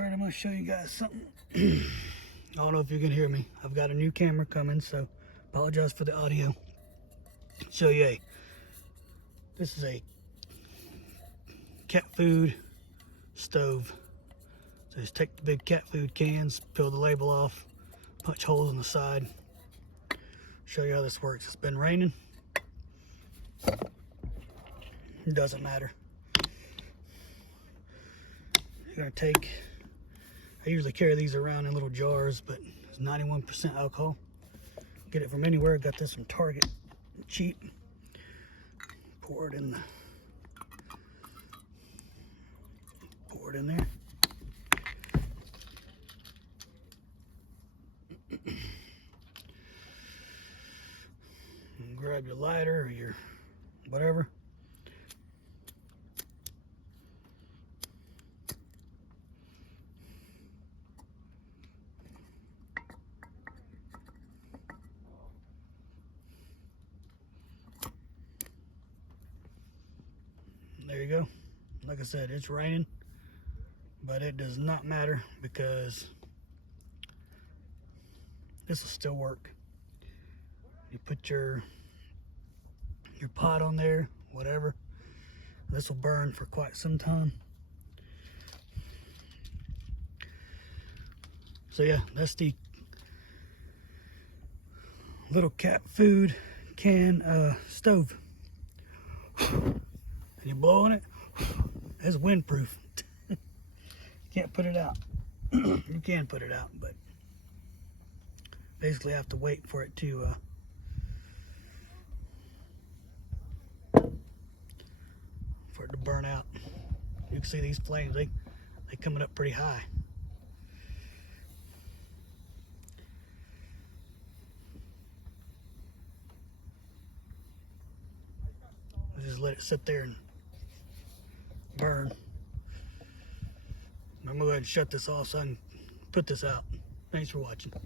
Alright, I'm going to show you guys something. I don't know if you can hear me. I've got a new camera coming, so apologize for the audio. Show you this is a cat food stove. So just take the big cat food cans, peel the label off, punch holes on the side. Show you how this works. It's been raining. It doesn't matter. You're gonna take, I usually carry these around in little jars, but it's 91% alcohol. Get it from anywhere. Got this from Target, cheap. Pour it in there. And grab your lighter or your whatever. There you go. Like I said, it's raining, but it does not matter because this will still work. You put your pot on there, whatever. This will burn for quite some time. So yeah, that's the little cat food can stove. And you blow on it, it's windproof. You can't put it out. You can put it out, but basically have to wait for it to burn out. You can see these flames, they coming up pretty high. Just let it sit there and burn. I'm gonna go ahead and shut this off so I can put this out. Thanks for watching.